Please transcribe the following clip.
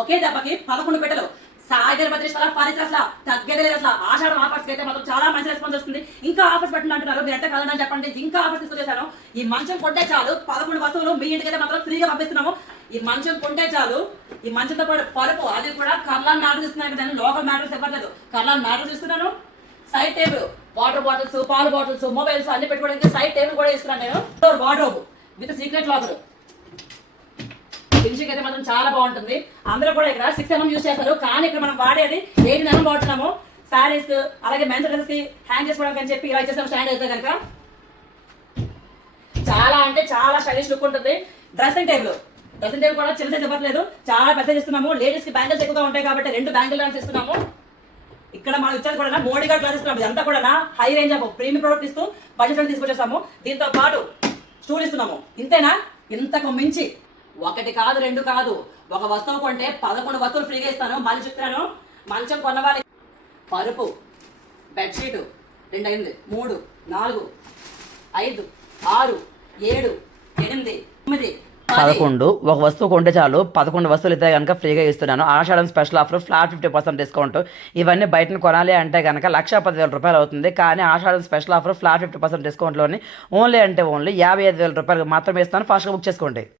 ఒకే దెబ్బకి 11 పెట్టెలు. సాగర్ భద్రేశ్వర పారిస్ అసలు తగ్గేదే లేదు. అసలు ఆషాఢం ఆఫర్స్ అయితే మాత్రం చాలా మంచి రెస్పాన్స్ వస్తుంది. ఇంకా ఆఫర్స్ పెట్టండి అంటున్నారు, మీరు ఎంత కాదని చెప్పండి. ఇంకా ఆఫర్స్ తీసుకొచ్చేసాను. ఈ మంచం కొంటే చాలు 11 వస్తువులు మీ ఇంటికి అయితే మాత్రం ఫ్రీగా పంపిస్తున్నాము. ఈ మంచం కొంటే చాలు. ఈ మంచంతో పాటు పరుపు, అది కూడా కర్లాన్ మ్యాటర్ ఇస్తున్నాను కదా, లోకల్ మ్యాటర్స్ ఇవ్వట్లేదు, కర్లాన్ మ్యాటర్స్ ఇస్తున్నాను. సైడ్ టేబుల్, వాటర్ బాటిల్స్, పాలు బాటిల్స్, మొబైల్స్ అన్ని పెట్టుకోవడానికి సైడ్ టేబుల్ కూడా ఇస్తున్నాను నేను. Wardrobe with secret locker. Finishing అయితే మాత్రం చాలా బాగుంటుంది. అందరూ కూడా ఇక్కడ 6mm యూజ్ చేస్తారు, కానీ ఇక్కడ మనం వాడేది 8mm వాడుతున్నాము. శారీస్ అలాగే మెన్స్ డ్రెస్ కి హ్యాంగ్ చేసుకోవడానికి అని చెప్పి ఇలా ఇచ్చేసాము. స్టాండ్ అయితే కనుక చాలా అంటే చాలా స్టైలిష్ లుక్ ఉంటుంది. డ్రెస్సింగ్ టేబుల్ కూడా చిన్న సైజ్ ఇవ్వట్లేదు, చాలా పెద్దగా ఇస్తున్నాము. లేడీస్ కి బ్యాంగిల్స్ ఎక్కువగా ఉంటాయి కాబట్టి 2 బ్యాంగిల్ ల్యాంప్స్ ఇస్తున్నాము. ఇక్కడ మనం ఇచ్చేది కూడా మోడీగా క్లాస్ ఇస్తున్నాము. ఇదంతా కూడా high range of premium product ఇస్తూ బడ్జెట్ తీసుకొచ్చేస్తాము. దీంతో పాటు స్టూల్ ఇస్తున్నాము. ఇంతేనా? ఇంతకు మించి ఒకటి కాదు, 2 కాదు, ఒక వస్తువు కొంటే 11 వస్తువులు ఫ్రీగా ఇస్తాను. మళ్ళీ చెప్తాను, మంచం కొన్న వాళ్ళకి పరుపు, బెడ్షీట్ 2 అయింది, 3 4 5 6 7 8 9 11 ఒక వస్తువు కొంటే చాలు 11 వస్తువులు అయితే కనుక ఫ్రీగా ఇస్తున్నాను. ఆషాఢం స్పెషల్ ఆఫర్, ఫ్లాట్ 50% డిస్కౌంట్. ఇవన్నీ బయటను కొనాలి అంటే కనుక 1,10,000 రూపాయలు అవుతుంది. కానీ ఆషాఢం స్పెషల్ ఆఫర్, ఫ్లాట్ 50% డిస్కౌంట్లోని ఓన్లీ అంటే ఓన్లీ 55,000 రూపాయలు మాత్రమే ఇస్తాను. ఫాస్ట్గా బుక్ చేసుకోండి.